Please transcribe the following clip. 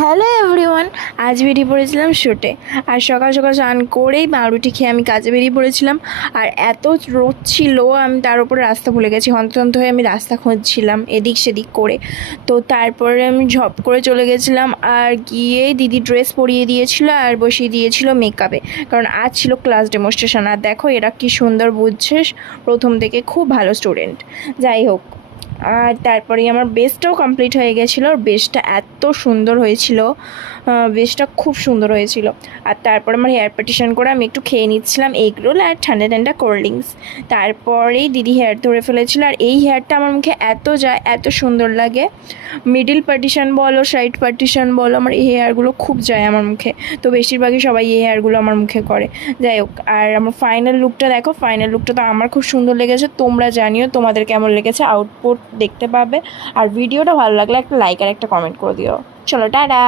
Hello everyone, আজ বেরিয়ে পড়েছিলাম শ্যুটে। আর সকাল সকাল স্নান করেই পাউরুটি খেয়ে আমি কাজে বেরিয়ে পড়েছিলাম। আর এত রোদ ছিল, আমি তার উপরে রাস্তা ভুলে গেছি। হন্তদন্ত হয়ে আমি রাস্তা খুঁজছিলাম এদিক সেদিক করে। তো তারপরে আমি ঝপ করে চলে গেছিলাম, আর গিয়ে দিদি ড্রেস পরিয়ে দিয়েছিল আর বসিয়ে দিয়েছিল মেকআপে, কারণ আজ ছিল ক্লাস ডেমনস্ট্রেশন। আর দেখো এরা কি সুন্দর বুঝছে, প্রথম থেকে খুব ভালো স্টুডেন্ট। যাই হোক, আর তারপরে আমার বেসটাও কমপ্লিট হয়ে গেছিলো। আর বেসটা এত সুন্দর হয়েছিল, বেসটা খুব সুন্দর হয়েছিল। আর তারপরে আমার হেয়ার পার্টিশন করে আমি একটু খেয়ে নিচ্ছিলাম এগ রোল আর ঠান্ডা ঠান্ডা কোল্ড ড্রিঙ্কস। তারপরেই দিদি হেয়ার ধরে ফেলেছিল। আর এই হেয়ারটা আমার মুখে এত যায়, এত সুন্দর লাগে। মিডিল পার্টিশন বলো, সাইড পার্টিশন বলো, আমার এই হেয়ারগুলো খুব যায় আমার মুখে। তো বেশিরভাগই সবাই এই হেয়ারগুলো আমার মুখে করে। যাই হোক, আর আমার ফাইনাল লুকটা দেখো। ফাইনাল লুকটা তো আমার খুব সুন্দর লেগেছে। তোমরা জানিও তোমাদের কেমন লেগেছে, আউটপুট দেখতে পাবে। আর ভিডিওটা ভালো লাগলে একটা লাইক আর একটা কমেন্ট করে দিও। চলো, টাটা।